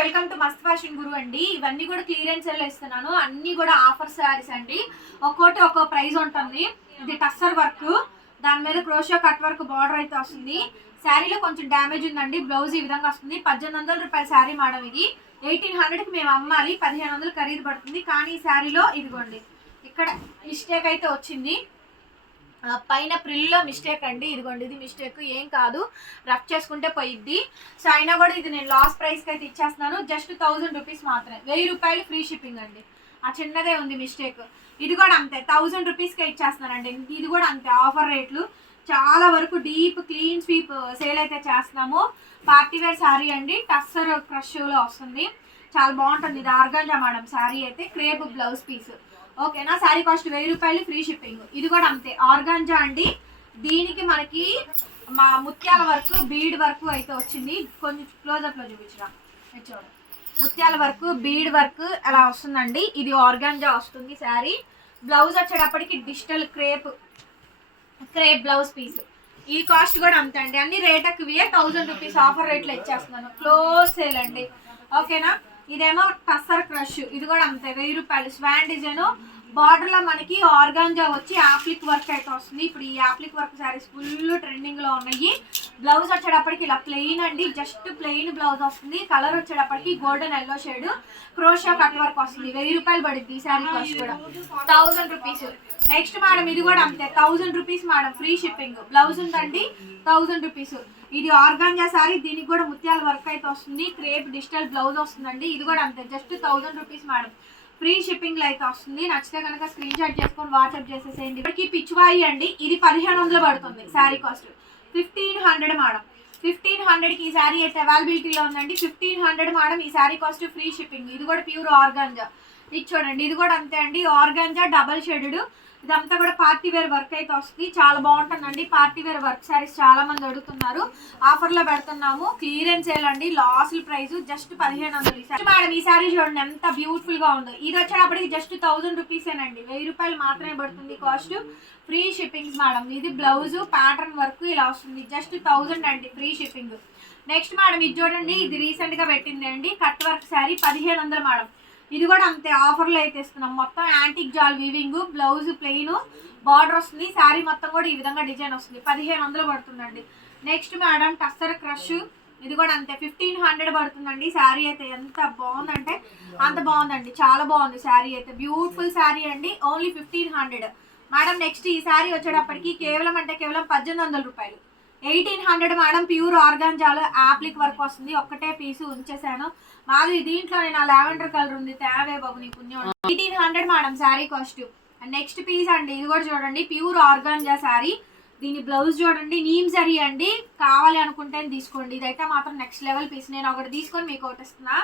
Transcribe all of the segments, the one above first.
Welcome to మస్త్ fashion గురు అండి. ఇవన్నీ కూడా క్లియరెన్స్ ఇస్తున్నాను అన్ని కూడా ఆఫర్ శారీస్ అండి. ఒక్కోటి ఒక్కో ప్రైస్ ఉంటుంది. ఇది టస్సర్ వర్క్ దాని మీద క్రోషో కట్ వర్క్ బార్డర్ అయితే వస్తుంది. శారీలో కొంచెం డ్యామేజ్ ఉందండి. బ్లౌజ్ ఈ విధంగా వస్తుంది. పద్దెనిమిది వందల రూపాయల శారీ మేడం ఇది. ఎయిటీన్ హండ్రెడ్కి మేము అమ్మాలి. పదిహేను వందలు ఖరీదు పడుతుంది. కానీ ఈ శారీలో ఇదిగోండి. ఇక్కడ మిస్టేక్ అయితే వచ్చింది. పైన ప్రిల్లో మిస్టేక్ అండి. ఇదిగోండి ఇది మిస్టేక్. ఏం కాదు. రఫ్ చేసుకుంటే పోయిద్ది. సో అయినా కూడా ఇది నేను లాస్ట్ ప్రైస్కి అయితే ఇచ్చేస్తున్నాను. జస్ట్ థౌజండ్ రూపీస్ మాత్రమే. వెయ్యి రూపాయలు ఫ్రీ షిప్పింగ్ అండి. ఆ చిన్నదే ఉంది మిస్టేక్. ఇది కూడా అంతే. థౌజండ్ రూపీస్కే ఇచ్చేస్తున్నానండి. ఇది కూడా అంతే. ఆఫర్ రేట్లు. చాలా వరకు డీప్ క్లీన్ స్వీప్ సేల్ అయితే చేస్తున్నాము. పార్టీ వేర్ శారీ అండి. టస్సర్ క్రష్లో వస్తుంది. చాలా బాగుంటుంది. ఇది ఆర్గంజా మేడం శారీ అయితే. Crepe blouse piece. ఓకేనా శారీ కాస్ట్ వెయ్యి రూపాయలు ఫ్రీ షిప్పింగ్ ఇది కూడా అంతే. ఆర్గాంజా అండి. దీనికి మనకి మా ముత్యాల వర్క్ బీడ్ వర్క్ అయితే వచ్చింది. కొంచెం క్లోజప్లో చూపించరా? ముత్యాల వర్క్ బీడ్ వర్క్ అలా వస్తుందండి. ఇది ఆర్గాంజా వస్తుంది శారీ బ్లౌజ్ వచ్చేటప్పటికి digital crepe crepe blouse piece ఈ కాస్ట్ కూడా అంతే అండి. అన్ని రేట్ ఎక్కువే థౌజండ్ రూపీస్ ఆఫర్ రేట్లో ఇచ్చేస్తున్నాను. క్లోజ్ సేల్ అండి. ఓకేనా ఇదేమో టస్సర్ క్రష్ ఇది కూడా అంతే. వెయ్యి రూపాయలు. స్వాన్ డిజైన్ బార్డర్లో మనకి ఆర్గాంజా వచ్చి యాప్లిక్ వర్క్ అయితే వస్తుంది. ఇప్పుడు ఈ యాప్లిక్ వర్క్ శారీస్ ఫుల్ ట్రెండింగ్లో ఉన్నాయి. బ్లౌజ్ వచ్చేటప్పటికి ఇలా ప్లెయిన్ అండి. జస్ట్ ప్లెయిన్ బ్లౌజ్ వస్తుంది. కలర్ వచ్చేటప్పటికి golden yellow shade crochet cut work వస్తుంది. వెయ్యి రూపాయలు పడుద్ది ఈ శారీ కాస్ట్ కూడా. థౌజండ్ రూపీస్ నెక్స్ట్ మేడం ఇది కూడా అంతే. Thousand rupees madam free shipping blouse ఉందండి థౌజండ్ రూపీస్ ఇది ఆర్గాంజా సారీ దీనికి కూడా ముత్యాల వర్క్ అయితే వస్తుంది. క్రేప్ డిజిటల్ బ్లౌజ్ వస్తుందండి. ఇది కూడా అంతే. Just thousand rupees madam free shipping అయితే వస్తుంది. నచ్చితే కనుక స్క్రీన్ షాట్ చేసుకొని వాట్సాప్ చేసేసేయండి. ఇప్పటికి పిచ్చివాయి అండి ఇది పదిహేను వందలు పడుతుంది sari cost fifteen hundred madam fifteen హండ్రెడ్కి ఈ శారీ అయితే అవైలబిలిటీలో ఉందండి. ఫిఫ్టీన్ హండ్రెడ్ మేడం ఈ శారీ కాస్ట్ ఫ్రీ షిప్పింగ్ ఇది కూడా ప్యూర్ ఆర్గాంజా ఇది చూడండి. ఇది కూడా అంతే అండి. ఆర్గాంజా డబల్ షెడ్యూడ్ ఇదంతా కూడా పార్టీ వేర్ వర్క్ అయితే వస్తుంది. చాలా బాగుంటుందండి. పార్టీ వేర్ వర్క్ శారీస్ చాలా మంది అడుగుతున్నారు. ఆఫర్లో పెడుతున్నాము. క్లియరెన్స్ సేల్ అండి లాస్ట్ ప్రైస్ జస్ట్ పదిహేను వందలు మేడం ఈ సారీ చూడండి ఎంత బ్యూటిఫుల్గా ఉందో. ఇది వచ్చేటప్పటికి జస్ట్ థౌసండ్ రూపీసేనండి వెయ్యి రూపాయలు మాత్రమే పడుతుంది కాస్ట్ ఫ్రీ షిప్పింగ్ మేడం. ఇది బ్లౌజ్ ప్యాటర్న్ వర్క్ ఇలా వస్తుంది. జస్ట్ థౌసండ్ అండి ఫ్రీ షిప్పింగ్ నెక్స్ట్ మేడం ఇది చూడండి. ఇది రీసెంట్గా పెట్టింది అండి. కట్ వర్క్ శారీ పదిహేను వందలు మేడం. ఇది కూడా అంతే ఆఫర్లో అయితే ఇస్తున్నాం మొత్తం యాంటిక్ జాల్ వీవింగ్ బ్లౌజ్ ప్లెయిన్ బార్డర్ వస్తుంది. శారీ మొత్తం కూడా ఈ విధంగా డిజైన్ వస్తుంది. పదిహేను వందలు పడుతుందండి. Next madam tussar crush. ఇది కూడా అంతే ఫిఫ్టీన్ హండ్రెడ్ పడుతుందండి. శారీ అయితే ఎంత బాగుందంటే అంత బాగుందండి. చాలా బాగుంది శారీ అయితే. బ్యూటిఫుల్ శారీ అండి. Only fifteen hundred madam next ఈ శారీ వచ్చేటప్పటికి కేవలం అంటే కేవలం పద్దెనిమిది వందల రూపాయలు. ఎయిటీన్ హండ్రెడ్ మేడం ప్యూర్ ఆర్గాంజాలో యాప్లిక్ వర్క్ వస్తుంది. ఒక్కటే పీసు ఉంచేసాను. మాది దీంట్లో నేను లావెండర్ కలర్ ఉంది. తేవే బాబు నీ పుణ్యం. Eighteen hundred madam sari cost. Next piece అండి ఇది కూడా చూడండి. Pure organza sari. దీని బ్లౌజ్ చూడండి. నీమ్ సరీ అండి. కావాలి అనుకుంటే తీసుకోండి. ఇదైతే మాత్రం నెక్స్ట్ లెవెల్ పీస్ నేను ఒకటి తీసుకొని మీకు ఒకటి ఇస్తున్నా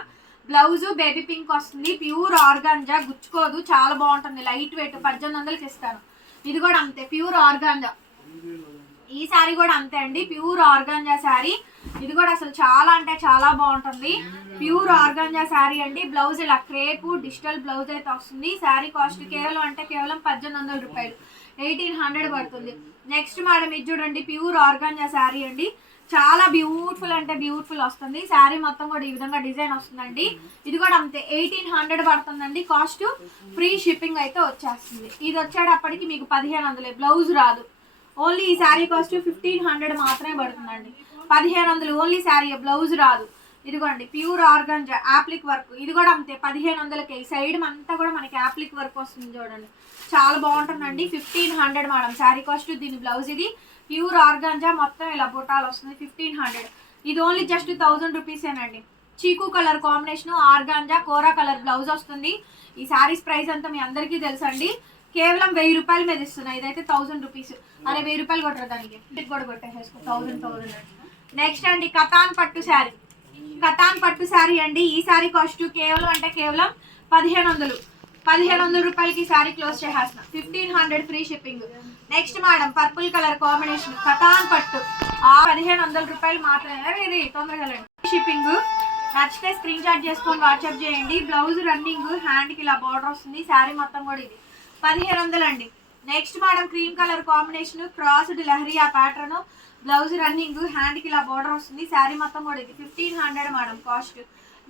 బ్లౌజ్ బేబీ పింక్ వస్తుంది. Pure organza. గుచ్చుకోదు. చాలా బాగుంటుంది. లైట్ వెయిట్ పద్దెనిమిది వందలకి ఇస్తాను. ఇది కూడా అంతే. Pure organza. ఈ శారీ కూడా అంతే అండి. ప్యూర్ ఆర్గాంజా శారీ ఇది కూడా అసలు చాలా అంటే చాలా బాగుంటుంది. ప్యూర్ ఆర్గాంజా శారీ అండి. బ్లౌజ్ ఇలా క్రేపు డిజిటల్ బ్లౌజ్ అయితే వస్తుంది. శారీ కాస్ట్ కేవలం అంటే కేవలం పద్దెనిమిది వందల రూపాయలు. ఎయిటీన్ హండ్రెడ్ పడుతుంది. నెక్స్ట్ మేడం ఇది చూడండి. ప్యూర్ ఆర్గాంజా శారీ అండి. చాలా బ్యూటిఫుల్ అంటే బ్యూటిఫుల్ వస్తుంది. శారీ మొత్తం కూడా ఈ విధంగా డిజైన్ వస్తుందండి. ఇది కూడా అంతే. ఎయిటీన్ హండ్రెడ్ పడుతుందండి. కాస్ట్ ఫ్రీ షిప్పింగ్ అయితే వచ్చేస్తుంది. ఇది వచ్చేటప్పటికి మీకు పదిహేను వందలే. బ్లౌజ్ రాదు. ఓన్లీ ఈ శారీ కాస్ట్ ఫిఫ్టీన్ హండ్రెడ్ మాత్రమే పడుతుందండి. పదిహేను వందలు. ఓన్లీ శారీ బ్లౌజ్ రాదు. ఇదిగోండి ప్యూర్ ఆర్గన్ యాప్లిక్ వర్క్. ఇది కూడా అంతే పదిహేను వందలకి. ఈ సైడ్ అంతా కూడా మనకి యాప్లిక్ వర్క్ వస్తుంది చూడండి. చాలా బాగుంటుందండి. Fifteen hundred madam. Sari cost దీని బ్లౌజ్ ఇది. ప్యూర్ ఆర్గాంజా మొత్తం ఇలా బుటాలు వస్తుంది. Fifteen hundred. ఇది ఓన్లీ జస్ట్ థౌజండ్ రూపీసేనండి. చీకు కలర్ కాంబినేషన్ ఆర్గాంజా కోరా కలర్ బ్లౌజ్ వస్తుంది. ఈ శారీస్ ప్రైస్ అంతా మీ అందరికీ తెలుసండి. కేవలం వెయ్యి రూపాయల మీద ఇస్తున్నాయి. ఇదైతే థౌసండ్ రూపీస్ అరే వెయ్యి రూపాయలు కొట్టరు దానికి? ఇంటికి కూడా కొట్టేసేసుకో. థౌసండ్ థౌసండ్ నెక్స్ట్ అండి కథాన్ పట్టు శారీ. కథాన్ పట్టు శారీ అండి. ఈ శారీ కాస్ట్ కేవలం అంటే కేవలం పదిహేను వందలు. పదిహేను వందల రూపాయలకి శారీ క్లోజ్ చేసేస్తాను fifteen hundred free shipping next madam purple colour combination katan పట్టు. ఆ పదిహేను వందల రూపాయలు మాత్రమే. ఇది తొందరగా షిప్పింగ్ నచ్చితే స్క్రీన్ షాట్ చేసుకొని వాట్సాప్ చేయండి. బ్లౌజ్ రన్నింగ్ హ్యాండ్కి ఇలా బార్డర్ వస్తుంది. శారీ మొత్తం కూడా ఇది. పదిహేను వందలు అండి next madam cream colour combination crossed lahariya pattern blouse running హ్యాండ్కి ఇలా బోర్డర్ వస్తుంది. శారీ మొత్తం కూడా ఇది. Fifteen hundred madam cost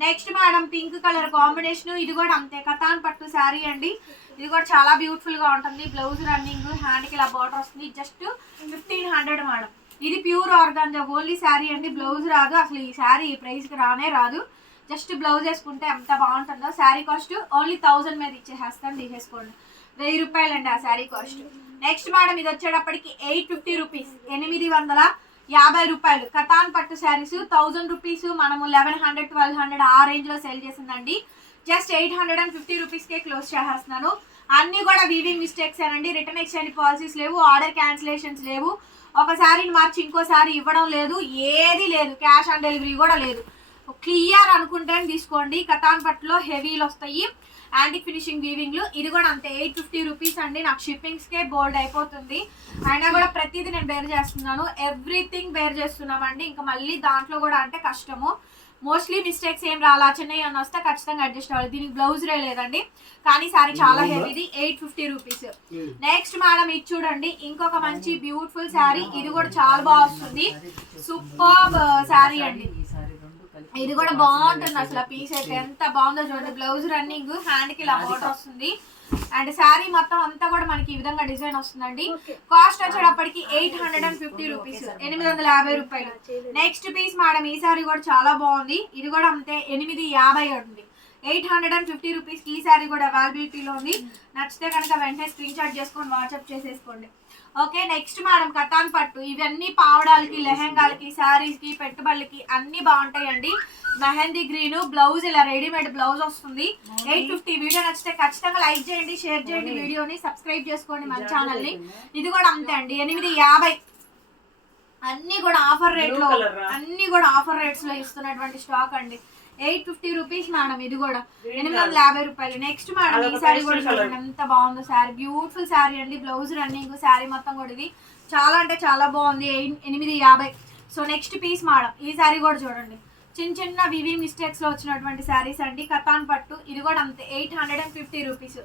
next madam pink colour combination ఇది కూడా అంతే. కథాన్ పట్టు శారీ అండి. ఇది కూడా చాలా బ్యూటిఫుల్గా ఉంటుంది. బ్లౌజ్ రన్నింగ్ హ్యాండ్కి ఇలా బార్డర్ వస్తుంది. జస్ట్ ఫిఫ్టీన్ హండ్రెడ్ మేడం ఇది ప్యూర్ ఆర్గాంజా ఓన్లీ శారీ అండి. బ్లౌజ్ రాదు. అసలు ఈ శారీ ఈ ప్రైస్కి రానే రాదు. జస్ట్ బ్లౌజ్ వేసుకుంటే ఎంత బాగుంటుందో. శారీ కాస్ట్ ఓన్లీ థౌజండ్ మీద ఇచ్చేసేస్తాను తీసేసుకోండి. వెయ్యి రూపాయలండి ఆ శారీ కాస్ట్. నెక్స్ట్ మేడం ఇది వచ్చేటప్పటికి ఎయిట్ ఫిఫ్టీ రూపీస్ ఎనిమిది వందల యాభై రూపాయలు. కథాన్ పట్టు శారీస్ థౌజండ్ రూపీస్ మనము లెవెన్ హండ్రెడ్ ట్వెల్వ్ హండ్రెడ్ ఆ రేంజ్లో సేల్ చేసిందండి. Just eight hundred and fifty రూపీస్కే క్లోజ్ చేసేస్తున్నాను. అన్నీ కూడా వీవింగ్ మిస్టేక్స్ అండి రిటర్న్ ఎక్స్చేంజ్ పాలసీస్ లేవు ఆర్డర్ క్యాన్సిలేషన్స్ లేవు. ఒక శారీని మార్చి ఇంకో శారీ ఇవ్వడం లేదు ఏది లేదు. క్యాష్ ఆన్ డెలివరీ కూడా లేదు. క్లియర్ అనుకుంటే తీసుకోండి. కథాన్ పట్టులో హెవీలు వస్తాయి. యాంటిక్ ఫినిషింగ్ వీవింగ్లు ఇది కూడా అంతే. ఎయిట్ ఫిఫ్టీ రూపీస్ అండి. నాకు షిప్పింగ్స్కే బోల్డ్ అయిపోతుంది. అయినా కూడా ప్రతిదీ నేను బేర్ చేస్తున్నాను. ఎవ్రీథింగ్ బేర్ చేస్తున్నామండి. ఇంకా మళ్ళీ దాంట్లో కూడా అంటే కష్టము. మోస్ట్లీ మిస్టేక్స్ ఏం రాలా. చిన్నవి అని వస్తే ఖచ్చితంగా అడ్జస్ట్ అవ్వాలి. దీనికి బ్లౌజ్ లేదండి. కానీ సారీ చాలా హెవీది eight fifty rupees next madam ఇది చూడండి. ఇంకొక మంచి బ్యూటిఫుల్ శారీ ఇది కూడా చాలా బాగా వస్తుంది. సూపర్ శారీ అండి. ఇది కూడా బాగుంటుంది అసలు పీస్ అయితే. ఎంత బాగుందో చూడండి. బ్లౌజ్ రన్నింగ్ హ్యాండ్కి ఇలా బోర్డర్ వస్తుంది. అండ్ శారీ మొత్తం అంతా కూడా మనకి ఈ విధంగా డిజైన్ వస్తుందండి. కాస్ట్ వచ్చేటప్పటికి eight hundred and fifty rupees ఎనిమిది వందల యాభై రూపాయలు. నెక్స్ట్ పీస్ మేడం ఈ శారీ కూడా చాలా బాగుంది. ఇది కూడా అంతే ఎనిమిది యాభై ఉంది. Eight hundred and fifty rupees ఈ శారీ కూడా అవైలబిలిటీలో ఉంది. నచ్చితే కనుక వెంటనే స్క్రీన్ షాట్ చేసుకొని వాట్సాప్ చేసేసుకోండి. ఓకే నెక్స్ట్ మేడం కటాన్ పట్టు. ఇవన్నీ పావడాలకి లెహంగాలకి శారీస్కి పెట్టుబడులకి అన్ని బాగుంటాయండి. మెహందీ గ్రీన్ బ్లౌజ్ ఇలా రెడీమేడ్ బ్లౌజ్ వస్తుంది. ఎయిట్ ఫిఫ్టీ వీడియో నచ్చితే ఖచ్చితంగా లైక్ చేయండి షేర్ చేయండి వీడియోని సబ్స్క్రైబ్ చేసుకోండి మన ఛానల్ని. ఇది కూడా అంతే అండి ఎనిమిది యాభై. అన్ని కూడా ఆఫర్ రేట్లో అన్ని కూడా ఆఫర్ రేట్స్లో ఇస్తున్నటువంటి స్టాక్ అండి. ఎయిట్ ఫిఫ్టీ రూపీస్ మేడం ఇది కూడా. ఎనిమిది వందల యాభై రూపాయలు. నెక్స్ట్ మేడం ఈ శారీ కూడా చూడండి ఎంత బాగుందో శారీ బ్యూటిఫుల్ శారీ అండి బ్లౌజ్ రన్నింగ్ శారీ మొత్తం కూడా ఇది. చాలా అంటే చాలా బాగుంది ఎనిమిది యాభై. సో నెక్స్ట్ పీస్ మేడం ఈ శారీ కూడా చూడండి. చిన్న చిన్న వివి మిస్టేక్స్లో వచ్చినటువంటి శారీస్ అండి. కతాన్ పట్టు ఇది కూడా అంతే eight hundred and fifty rupees.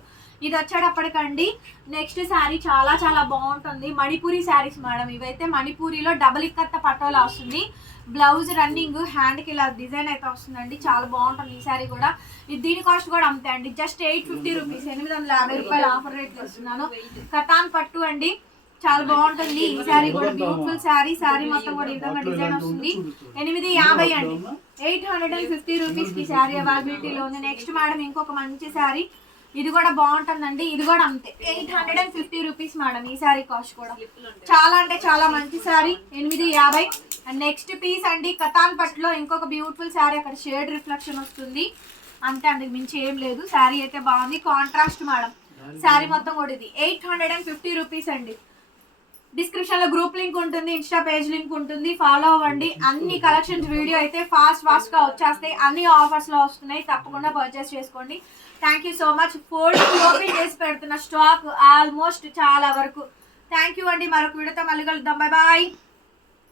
ఇది వచ్చేటప్పటికండి. నెక్స్ట్ శారీ చాలా చాలా బాగుంటుంది. మణిపూరి శారీస్ మేడం. ఇవైతే మణిపూరిలో డబుల్ ఇక్కత్త పటోలా వస్తుంది. బ్లౌజ్ రన్నింగ్ హ్యాండ్కి ఇలా డిజైన్ అయితే వస్తుందండి. చాలా బాగుంటుంది ఈ శారీ కూడా. ఇది దీని కాస్ట్ కూడా అంతే అండి. జస్ట్ ఎయిట్ ఫిఫ్టీ రూపీస్ ఎనిమిది వందల యాభై రూపాయలు ఆఫర్ రేట్ వస్తున్నాను కతాన్ పట్టు అండి. చాలా బాగుంటుంది. ఈ శారీ కూడా బ్యూటిఫుల్ శారీ. శారీ మొత్తం కూడా ఈ విధంగా డిజైన్ వస్తుంది. ఎనిమిది యాభై అండి. ఎయిట్ హండ్రెడ్ అండ్ ఫిఫ్టీ రూపీస్కి శారీ అవైలబిలిటీలో ఉంది. నెక్స్ట్ మేడం ఇంకొక మంచి శారీ. ఇది కూడా బాగుంటుందండి. ఇది కూడా అంతే. Eight hundred and fifty rupees madam ఈ శారీ కాస్ట్ కూడా. చాలా అంటే చాలా మంచి శారీ. ఎనిమిది యాభై. అండ్ నెక్స్ట్ పీస్ అండి కతాన్ పట్టులో ఇంకొక బ్యూటిఫుల్ శారీ. అక్కడ షేడ్ రిఫ్లెక్షన్ వస్తుంది. అంతే అందుకు మించి ఏం లేదు. శారీ అయితే బాగుంది. Contrast madam. శారీ మొత్తం కూడా ఇది. Eight hundred and fifty rupees అండి. డిస్క్రిప్షన్లో గ్రూప్ లింక్ ఉంటుంది ఇన్స్టా పేజ్ లింక్ ఉంటుంది ఫాలో అవ్వండి. అన్ని కలెక్షన్స్ వీడియో అయితే ఫాస్ట్ ఫాస్ట్గా వచ్చేస్తాయి. అన్ని ఆఫర్స్లో వస్తున్నాయి. తప్పకుండా పర్చేస్ చేసుకోండి. Thank you so much fold open చేసి పెడుతున్న స్టాక్ ఆల్మోస్ట్ చాలా వరకు. థ్యాంక్ యూ అండి. మరొక వీడియోతో మళ్ళీ కలుద్దాం. Bye bye